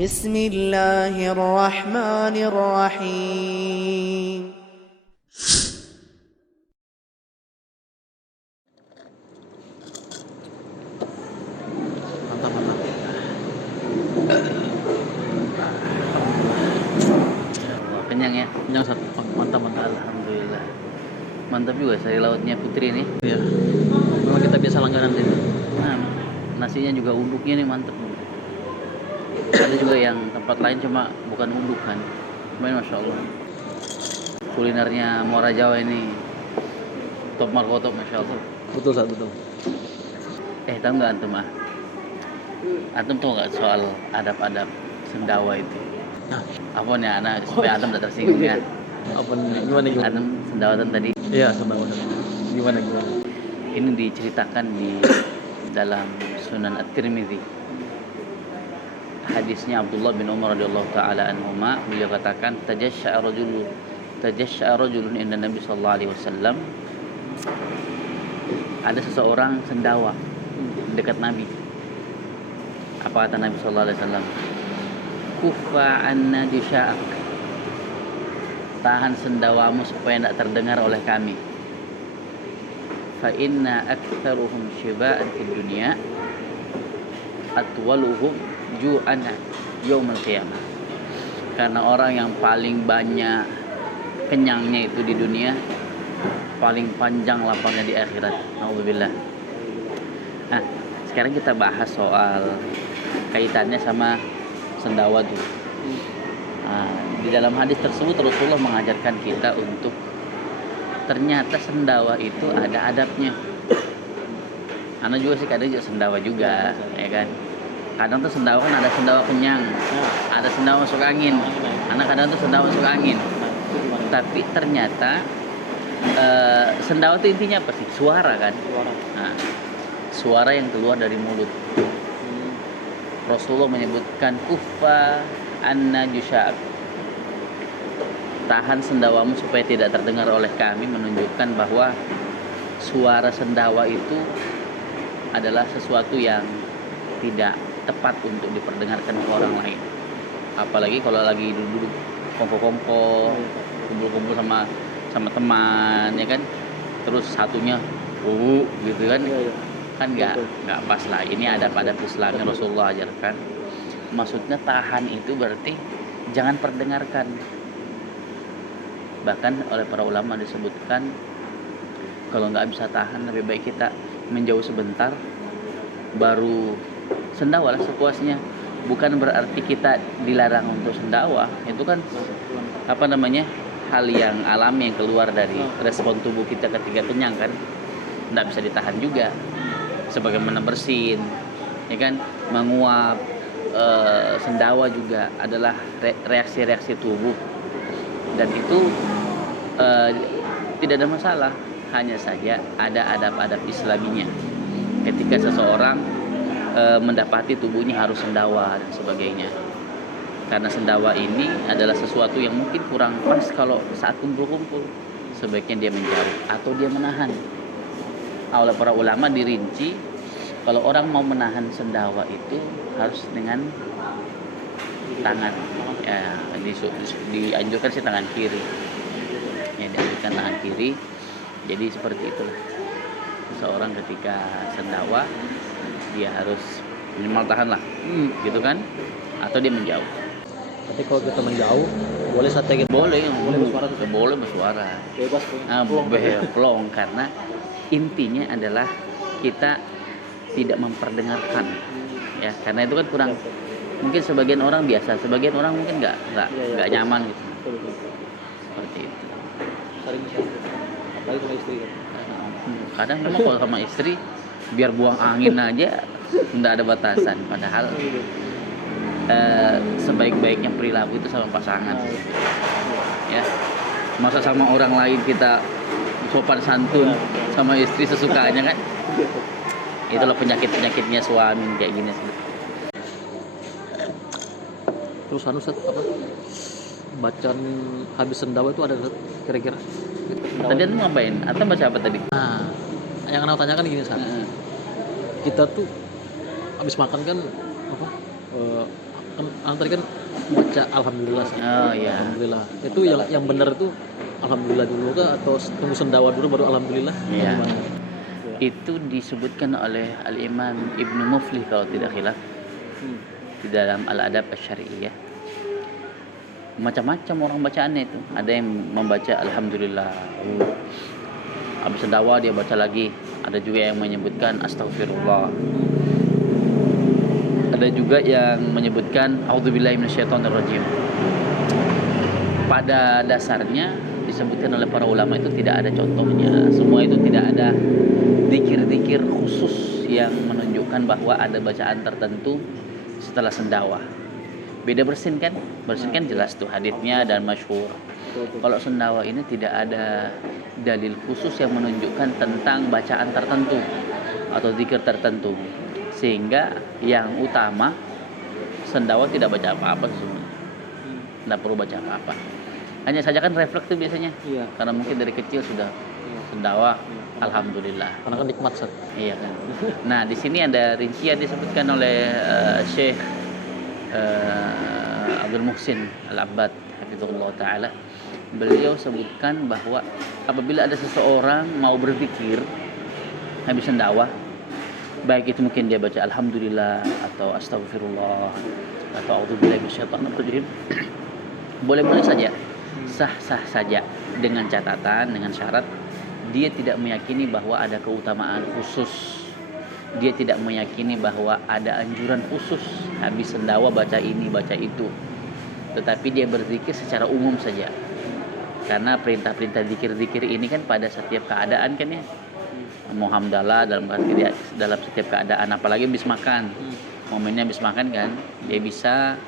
بسم الله الرحمن الرحيم Mantap, mantap. Wah, kenyang ya. Kenyang, Sat. Mantap, mantap. Alhamdulillah. Mantap juga sari lautnya Putri nih. Iya. Memang kita biasa langganan sini. Nah, nasinya juga uduknya nih mantep. Ada juga yang tempat lain cuma bukan uduk kan. Cuman Masya Allah. Kulinernya Muara Jawa ini top markotop Masya Allah. Betul, Sat, betul. Tahu nggak antum ah? Antum tahu nggak soal adab-adab sendawa itu? Nah, Apa nih anak supaya antum tidak tersinggung ya? apa nih? Gimana? Antum sendawatan tadi Iya, sama. Gimana? ini diceritakan di dalam Sunan At-Tirmidzi. Hadisnya Abdullah bin Umar radhiyallahu taala anhuma, beliau katakan tajashsha'a rajulun inda Nabi sallallahu alaihi wasallam. Ada seseorang sendawa dekat Nabi. Apa kata Nabi sallallahu alaihi wasallam? Kuffa anna jusha'ak. Tahan sendawamu supaya tidak terdengar oleh kami. Fa inna aktsaruhum syiba'an fid dunya atwaluhum ju'an yaumil qiyamah. Karena orang yang paling banyak kenyangnya itu di dunia, paling panjang lapangnya di akhirat. Alhamdulillah. Nah, sekarang kita bahas soal kaitannya sama sendawa tuh. Nah, di dalam hadis tersebut Rasulullah mengajarkan kita untuk ternyata sendawa itu ada adabnya. Anak juga sih kadang juga sendawa juga, ya kan. Kadang tuh sendawa kan ada sendawa kenyang, ada sendawa masuk angin. Anak kadang tuh sendawa masuk angin. Tapi ternyata sendawa itu intinya apa sih? Suara kan. Nah, suara yang keluar dari mulut. Rasulullah menyebutkan kuffa anna jusha'ak. Tahan sendawamu supaya tidak terdengar oleh kami, menunjukkan bahwa suara sendawa itu adalah sesuatu yang tidak tepat untuk diperdengarkan ke orang lain. Apalagi kalau lagi duduk kongko-kongko, kumpul-kumpul sama teman, ya kan. Terus satunya gitu kan. Kan nggak pas lah. Ini ada pada Islam yang Rasulullah ajarkan. Maksudnya tahan itu berarti jangan perdengarkan. Bahkan oleh para ulama disebutkan kalau nggak bisa tahan lebih baik kita menjauh sebentar baru sendawa lah sepuasnya. Bukan berarti kita dilarang untuk sendawa. Itu kan hal yang alami yang keluar dari respon tubuh kita ketika kenyang kan. Nggak bisa ditahan juga. Sebagaimana bersin, ya kan, menguap, sendawa juga adalah reaksi-reaksi tubuh, dan itu tidak ada masalah. Hanya saja ada adab-adab Islaminya ketika seseorang mendapati tubuhnya harus sendawa dan sebagainya. Karena sendawa ini adalah sesuatu yang mungkin kurang pas kalau saat kumpul-kumpul, sebaiknya dia menjauh atau dia menahan. Oleh para ulama dirinci, kalau orang mau menahan sendawa itu harus dengan tangan, ya, dianjurkan sih tangan kiri, ya, dianjurkan tangan kiri. Jadi seperti itulah, seseorang ketika sendawa dia harus minimal tahan lah, gitu kan, atau dia menjauh. Tapi kalau kita menjauh, boleh sate gitu. Boleh bersuara. boleh bersuara. Bebas. Plong, karena intinya adalah kita tidak memperdengarkan, ya, karena itu kan kurang. Mungkin sebagian orang biasa, sebagian orang mungkin nggak nyaman gitu. Seperti itu. Sering apalagi sama istri kan. Kadang memang kalau sama istri biar buang angin aja nggak ada batasan. Padahal sebaik-baiknya perilaku itu sama pasangan, ya. Masa sama orang lain kita sopan santun, sama istri sesukanya kan. Itulah penyakitnya suami kayak gini. Terus Sat, apa? Bacaan habis sendawa itu ada kira-kira? Tadi itu ngapain? Atau baca apa tadi? Nah, yang aku tanyakan gini, Sat. Kita tuh habis makan kan apa? tadi kan baca alhamdulillah. Oh iya. Alhamdulillah. Itu yang benar itu alhamdulillah dulu kah atau tunggu sendawa dulu baru alhamdulillah? Iya. Gimana? Itu disebutkan oleh Al-Imam Ibnu Muflih kalau tidak khilaf di dalam Al-Adab Asy-Syar'iyyah. Macam-macam orang bacaannya itu. Ada yang membaca alhamdulillah. Habis sendawa dia baca lagi. Ada juga yang menyebutkan astaghfirullah. Ada juga yang menyebutkan a'udzubillahi minasyaitonirrajim. Pada dasarnya disebutkan oleh para ulama itu tidak ada contohnya. Semua itu tidak ada zikir-zikir khusus yang menunjukkan bahwa ada bacaan tertentu setelah sendawa. Beda bersin kan? Bersin kan jelas tuh haditsnya dan masyhur. Kalau sendawa ini tidak ada dalil khusus yang menunjukkan tentang bacaan tertentu atau zikir tertentu. Sehingga yang utama sendawa tidak baca apa-apa sesungguhnya. Tidak perlu baca apa-apa. Hanya saja kan refleks tuh biasanya. Iya. Karena mungkin dari kecil sudah sendawa, alhamdulillah. Karena kan nikmat Sat. Iya kan. Nah, di sini ada rincian disebutkan oleh Syekh Abdul Muhsin Al-Abbad hafizahullah taala. Beliau sebutkan bahwa apabila ada seseorang mau berzikir habis sendawa, baik itu mungkin dia baca alhamdulillah atau astagfirullah atau a'udzubillahi minasyaitonirrajim, boleh-boleh saja, sah-sah saja, dengan catatan, dengan syarat dia tidak meyakini bahwa ada keutamaan khusus. Dia tidak meyakini bahwa ada anjuran khusus habis sendawa baca ini, baca itu. Tetapi dia berzikir secara umum saja. Karena perintah-perintah zikir-zikir ini kan pada setiap keadaan kan ya. Mau hamdalah dalam setiap keadaan, apalagi habis makan. Momennya habis makan kan, dia bisa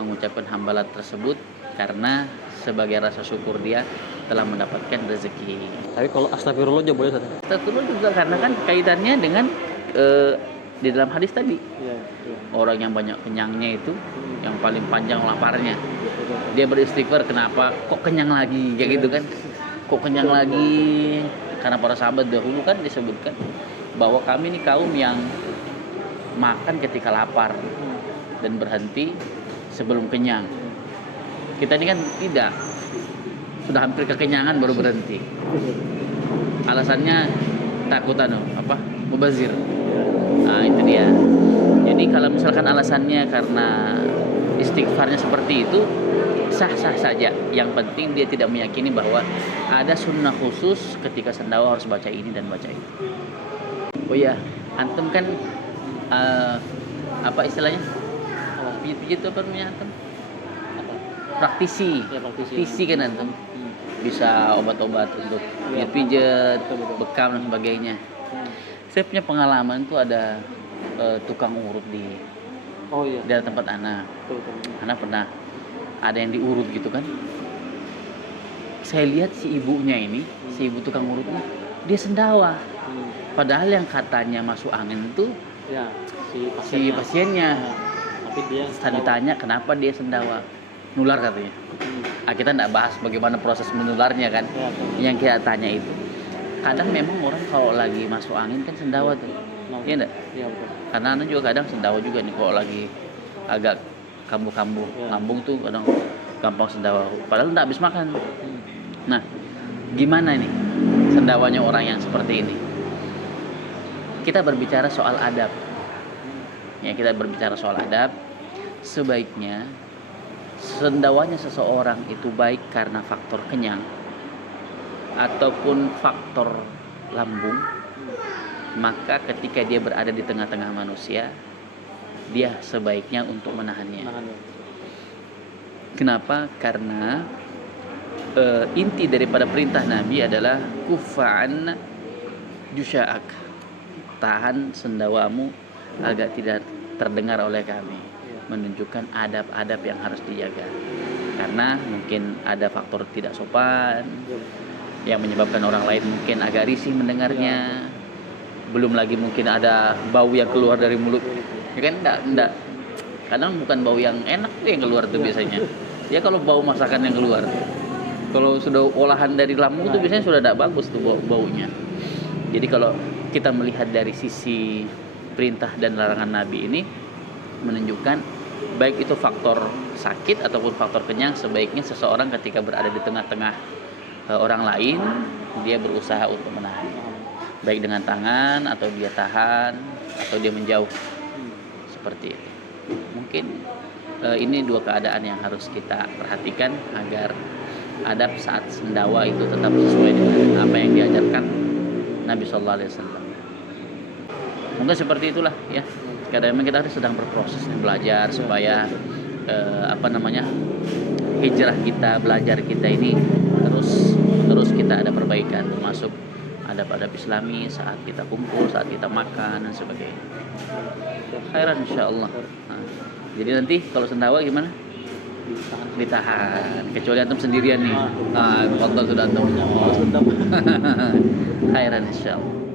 mengucapkan hamdalah tersebut karena sebagai rasa syukur dia telah mendapatkan rezeki. Tapi kalau astagfirullah juga boleh Sat. Astagfirullah juga karena kan kaitannya dengan di dalam hadis tadi. Iya. Orang yang banyak kenyangnya itu yang paling panjang laparnya. Dia beristighfar, kenapa kok kenyang lagi kayak gitu kan? Kok kenyang lagi? Karena para sahabat dahulu kan disebutkan bahwa kami ini kaum yang makan ketika lapar dan berhenti sebelum kenyang. Kita ini kan tidak, sudah hampir kekenyangan baru berhenti. Alasannya takut mubazir. Nah itu dia. Jadi kalau misalkan alasannya karena istighfarnya seperti itu, sah-sah saja. Yang penting dia tidak meyakini bahwa ada sunnah khusus ketika sendawa harus baca ini dan baca itu. Oh iya, antum kan apa istilahnya? Pijit-pijit itu apa namanya antum? Praktisi. Ya, Praktisi kan antum. Bisa obat-obat untuk pijit-pijit, bekam dan sebagainya. Saya punya pengalaman tuh ada tukang urut di daerah tempat anak. Anak pernah ada yang diurut gitu kan. Saya lihat si ibunya ini, si ibu tukang urutnya, dia sendawa. Padahal yang katanya masuk angin tuh Ya, si pasiennya. Tapi dia Ditanya kenapa dia sendawa. Nular katanya. Kita enggak bahas bagaimana proses menularnya kan. Ya, Yang kita tanya itu. Kadang memang orang kalau lagi masuk angin kan sendawa tuh. Iya enggak? Iya betul. Karena anak juga kadang sendawa juga nih kalau lagi agak kambuh-kambuh, lambung tuh kadang gampang sendawa. Padahal enggak habis makan. Nah, gimana nih sendawanya orang yang seperti ini? Kita berbicara soal adab. Ya, kita berbicara soal adab. Sebaiknya sendawanya seseorang itu baik karena faktor kenyang ataupun faktor lambung, maka ketika dia berada di tengah-tengah manusia, dia sebaiknya untuk menahannya. Kenapa? Karena inti daripada perintah Nabi adalah kufa'an jusya'ak, tahan sendawamu agar tidak terdengar oleh kami. Menunjukkan adab-adab yang harus dijaga. Karena mungkin ada faktor tidak sopan yang menyebabkan orang lain mungkin agak risih mendengarnya. Belum lagi mungkin ada bau yang keluar dari mulut. Ya kan enggak. Kadang bukan bau yang enak tuh yang keluar tuh biasanya. Ya kalau bau masakan yang keluar. Kalau sudah olahan dari lambung tuh biasanya sudah tidak bagus tuh baunya. Jadi kalau kita melihat dari sisi perintah dan larangan Nabi ini menunjukkan baik itu faktor sakit ataupun faktor kenyang, sebaiknya seseorang ketika berada di tengah-tengah orang lain, dia berusaha untuk menahan, baik dengan tangan atau dia tahan atau dia menjauh, seperti itu. Mungkin ini dua keadaan yang harus kita perhatikan agar adab saat sendawa itu tetap sesuai dengan apa yang diajarkan Nabi Sallallahu Alaihi Wasallam. Mungkin seperti itulah ya. Kadang memang kita sedang berproses belajar supaya hijrah kita, belajar kita ini terus kita ada perbaikan, termasuk adab-adab Islami saat kita kumpul, saat kita makan dan sebagainya. Khairan insyaallah. Nah, jadi nanti kalau sendawa gimana? Ditahan. Kecuali antum sendirian nih. Nah, kalau sudah antum. Khairan insyaallah.